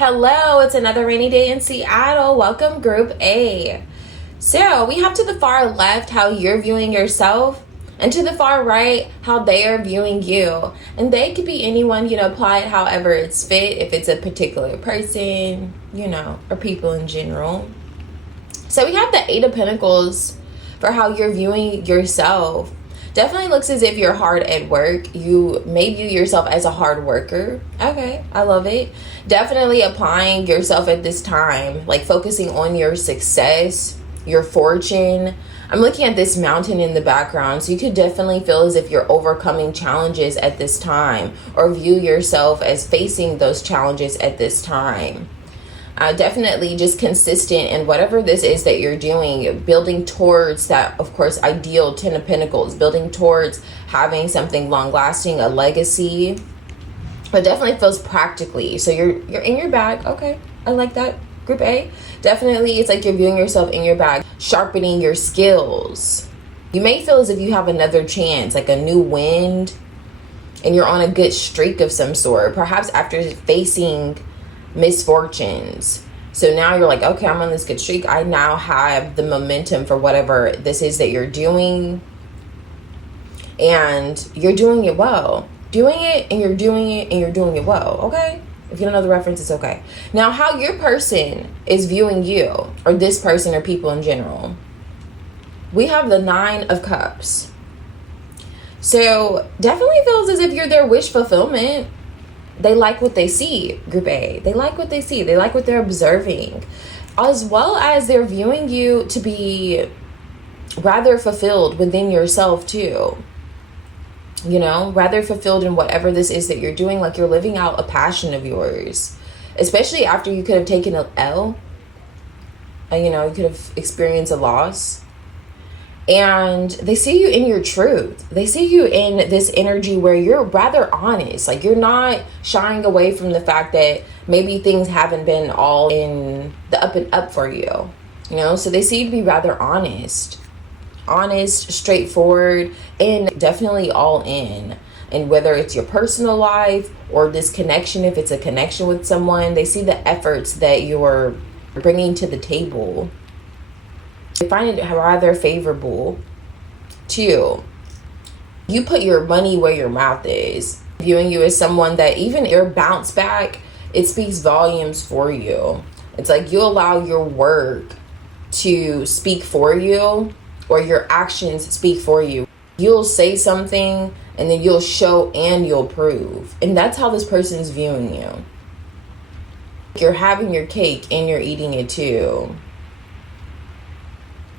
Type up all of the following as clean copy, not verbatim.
Hello, it's another rainy day in Seattle. Welcome, Group A. So we have to the far left how you're viewing yourself, and to the far right how they are viewing you. And they could be anyone, apply it however it's fit, if it's a particular person, or people in general. So we have the Eight of Pentacles for how you're viewing yourself. Definitely looks as if you're hard at work. You may view yourself as a hard worker. Okay, I love it. Definitely applying yourself at this time, like focusing on your success, your fortune. I'm looking at this mountain in the background, so you could definitely feel as if you're overcoming challenges at this time, or view yourself as facing those challenges at this time. Definitely just consistent in whatever this is that you're doing, building towards that, of course, ideal Ten of Pentacles, building towards having something long lasting, a legacy. But definitely feels practically. So you're in your bag. Okay, I like that. Group A. Definitely, it's like you're viewing yourself in your bag, sharpening your skills. You may feel as if you have another chance, like a new wind, and you're on a good streak of some sort, perhaps after facing misfortunes. So now you're like, okay, I'm on this good streak. I now have the momentum for whatever this is that you're doing, and you're doing it well. Doing it, and you're doing it, and you're doing it well. Okay, if you don't know the reference, it's okay. Now, how your person is viewing you, or this person, or people in general, we have the Nine of Cups. So definitely feels as if you're their wish fulfillment. They like what they see, Group A. They like what they see. They like what they're observing. As well as they're viewing you to be rather fulfilled within yourself too. Rather fulfilled in whatever this is that you're doing. Like you're living out a passion of yours. Especially after you could have taken an L. You could have experienced a loss. And they see you in your truth. They see you in this energy where you're rather honest. Like you're not shying away from the fact that maybe things haven't been all in the up and up for you. So they see you to be rather honest, straightforward, and definitely all in. And whether it's your personal life or this connection, if it's a connection with someone, they see the efforts that you're bringing to the table. I find it rather favorable too. You put your money where your mouth is. Viewing you as someone that even your bounce back, it speaks volumes for you. It's like you allow your work to speak for you, or your actions speak for you. You'll say something and then you'll show and you'll prove. And that's how this person's viewing you. You're having your cake and you're eating it too.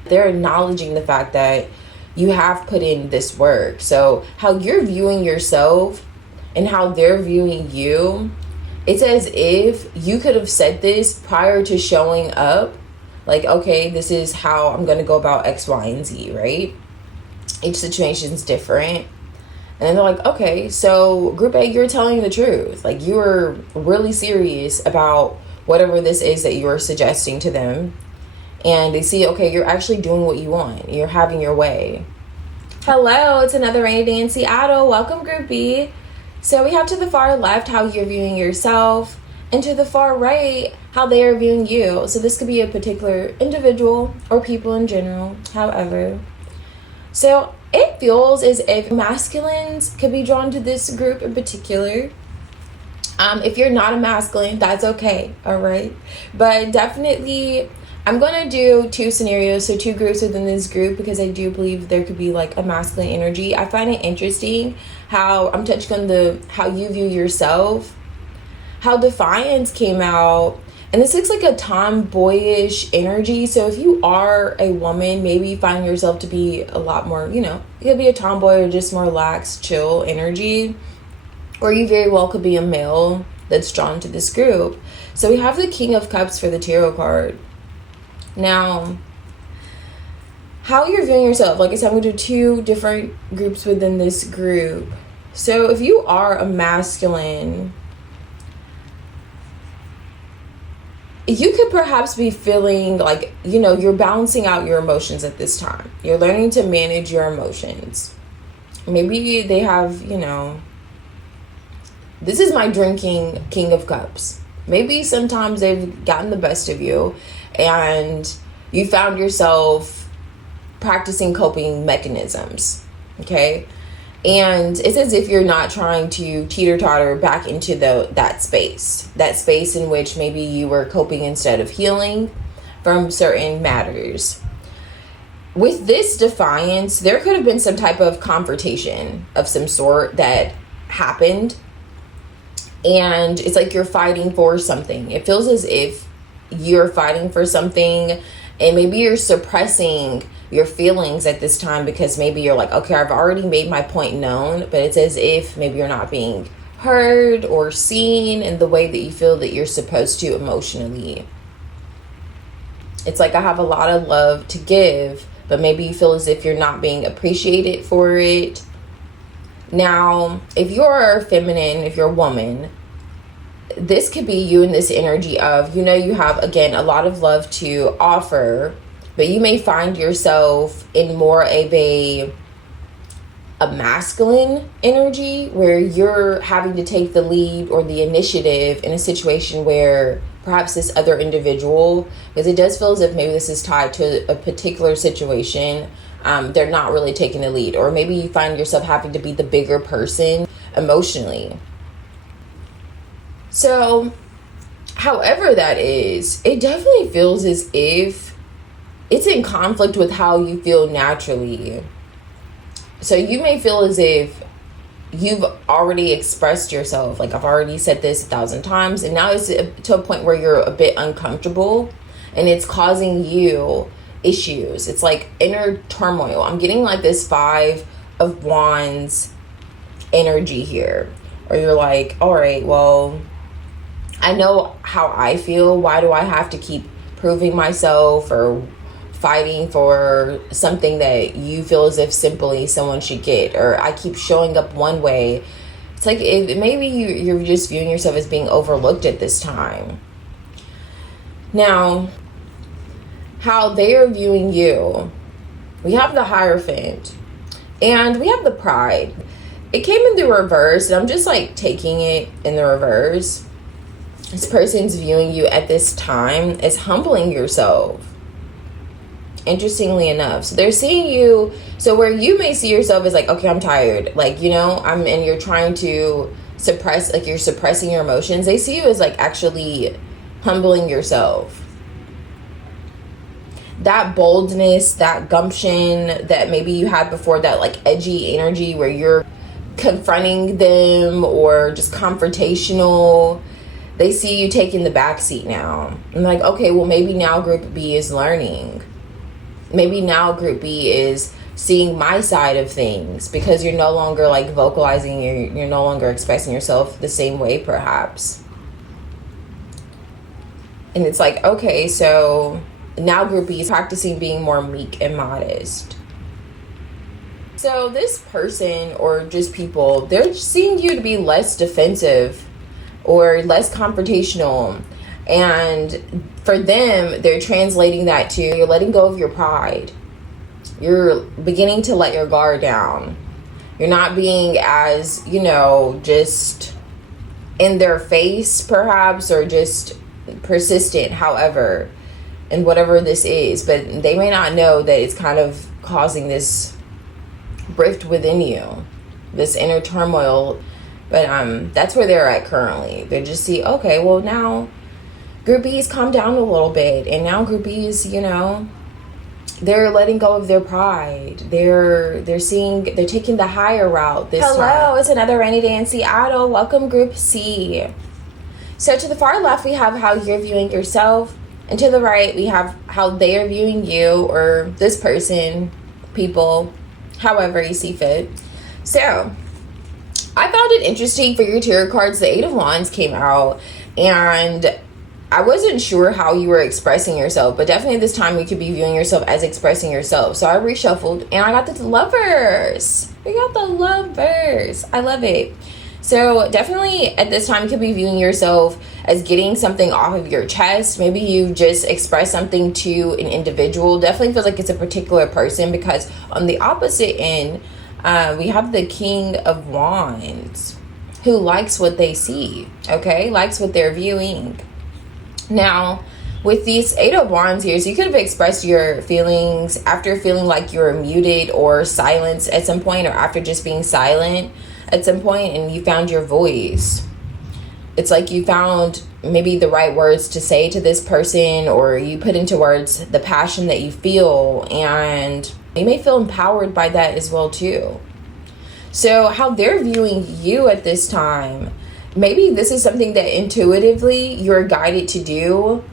They're acknowledging the fact that you have put in this work. So how you're viewing yourself and how they're viewing you, it's as if you could have said this prior to showing up. Like, okay, this is how I'm going to go about X, Y, and Z, right? Each situation's different. And then they're like, okay, so Group A, you're telling the truth. Like you're really serious about whatever this is that you're suggesting to them. And they see, okay, you're actually doing what you want. You're having your way. Hello, it's another rainy day in Seattle. Welcome, Group B. So we have to the far left how you're viewing yourself, and to the far right how they are viewing you. So this could be a particular individual or people in general, however. So it feels as if masculines could be drawn to this group in particular. If you're not a masculine, that's okay, all right? But definitely, I'm going to do two scenarios, so two groups within this group, because I do believe there could be like a masculine energy. I find it interesting how I'm touching on how you view yourself, how Defiance came out, and this looks like a tomboyish energy. So if you are a woman, maybe you find yourself to be a lot more, it could be a tomboy or just more relaxed, chill energy, or you very well could be a male that's drawn to this group. So we have the King of Cups for the tarot card. Now, how you're viewing yourself, like I said, I'm going to do two different groups within this group. So if you are a masculine, you could perhaps be feeling like, you're balancing out your emotions at this time. You're learning to manage your emotions. Maybe they have, this is my drinking King of Cups. Maybe sometimes they've gotten the best of you and you found yourself practicing coping mechanisms, okay? And it's as if you're not trying to teeter-totter back into that space in which maybe you were coping instead of healing from certain matters. With this defiance, there could have been some type of confrontation of some sort that happened. And it's like you're fighting for something. It feels as if you're fighting for something, and maybe you're suppressing your feelings at this time because maybe you're like, okay, I've already made my point known, but it's as if maybe you're not being heard or seen in the way that you feel that you're supposed to emotionally. It's like I have a lot of love to give, but maybe you feel as if you're not being appreciated for it. Now, if you're feminine, if you're a woman, this could be you in this energy of, you have, again, a lot of love to offer, but you may find yourself in more of a masculine energy where you're having to take the lead or the initiative in a situation where perhaps this other individual, because it does feel as if maybe this is tied to a particular situation, they're not really taking the lead, or maybe you find yourself having to be the bigger person emotionally. So, however that is, it definitely feels as if it's in conflict with how you feel naturally. So you may feel as if you've already expressed yourself. Like, I've already said this 1,000 times, and now it's to a point where you're a bit uncomfortable and it's causing you issues. It's like inner turmoil. I'm getting like this 5 of Wands energy here. Or you're like, all right, well, I know how I feel. Why do I have to keep proving myself or fighting for something that you feel as if simply someone should get? Or I keep showing up one way. It's like maybe you're just viewing yourself as being overlooked at this time. Now, how they are viewing you, we have the Hierophant and we have the Pride. It came in the reverse, and I'm just like taking it in the reverse. This person's viewing you at this time as humbling yourself, interestingly enough. So they're seeing you, so where you may see yourself as like, okay, I'm tired, like, and you're trying to suppress, like you're suppressing your emotions, they see you as like actually humbling yourself. That boldness, that gumption that maybe you had before, that like edgy energy where you're confronting them or just confrontational, they see you taking the back seat now. I'm like, okay, well, maybe now Group B is learning. Maybe now Group B is seeing my side of things because you're no longer like vocalizing, you're no longer expressing yourself the same way, perhaps. And it's like, okay, so now Group B is practicing being more meek and modest. So this person or just people, they're seeing you to be less defensive or less confrontational. And for them, they're translating that to you're letting go of your pride. You're beginning to let your guard down. You're not being as, just in their face perhaps, or just persistent, however, in whatever this is. But they may not know that it's kind of causing this rift within you, this inner turmoil. But that's where they're at currently. They just see, okay, well, now Group B's calmed down a little bit, and now Group B's, they're letting go of their pride. They're taking the higher route this time. Hello, it's another rainy day in Seattle. Welcome, Group C. So to the far left, we have how you're viewing yourself, and to the right, we have how they are viewing you, or this person, people, however you see fit. So I found it interesting for your tarot cards. The 8 of Wands came out, and I wasn't sure how you were expressing yourself, but definitely this time you could be viewing yourself as expressing yourself. So I reshuffled and I got the Lovers. We got the Lovers. I love it. So definitely at this time you could be viewing yourself as getting something off of your chest. Maybe you just express something to an individual. Definitely feels like it's a particular person, because on the opposite end, we have the King of Wands. who likes what they see, okay? Likes what they're viewing. Now, with these Eight of Wands here, so you could have expressed your feelings after feeling like you were muted or silenced at some point, or after just being silent at some point, and you found your voice. It's like you found maybe the right words to say to this person, or you put into words the passion that you feel, and you may feel empowered by that as well too. So how they're viewing you at this time, maybe this is something that intuitively you're guided to do.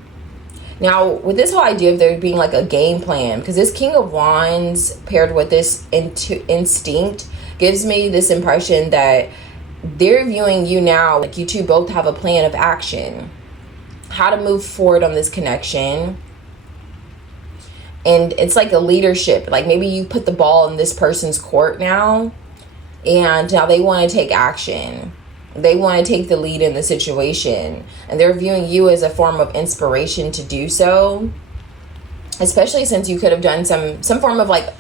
Now, with this whole idea of there being like a game plan, because this King of Wands paired with this instinct gives me this impression that they're viewing you now like you two both have a plan of action, how to move forward on this connection. And it's like a leadership, like maybe you put the ball in this person's court now, and now they want to take action. They want to take the lead in the situation, and they're viewing you as a form of inspiration to do so, especially since you could have done some form of like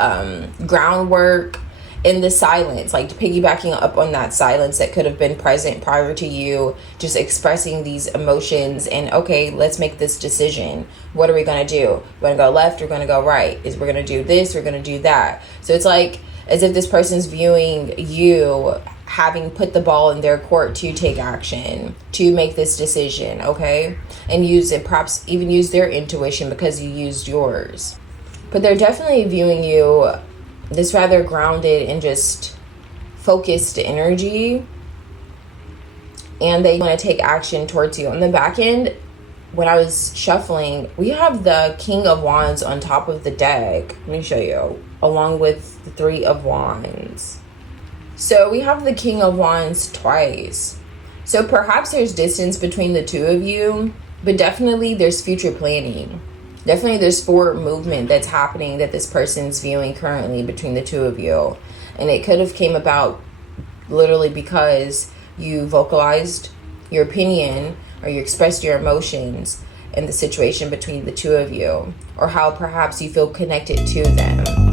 groundwork in the silence, like piggybacking up on that silence that could have been present prior to you just expressing these emotions. And okay, let's make this decision. What are we going to do? We're going to go left, we're going to go right. We're going to do this, we're going to do that. So it's like as if this person's viewing you having put the ball in their court to take action, to make this decision, okay? And use it, perhaps even use their intuition because you used yours. But they're definitely viewing you this rather grounded and just focused energy, and they want to take action towards you. On the back end, when I was shuffling, we have the King of Wands on top of the deck. Let me show you, along with the Three of Wands. So we have the King of Wands twice. So perhaps there's distance between the two of you, but definitely there's future planning. Definitely there's forward movement that's happening that this person's viewing currently between the two of you. And it could have came about literally because you vocalized your opinion or you expressed your emotions in the situation between the two of you, or how perhaps you feel connected to them.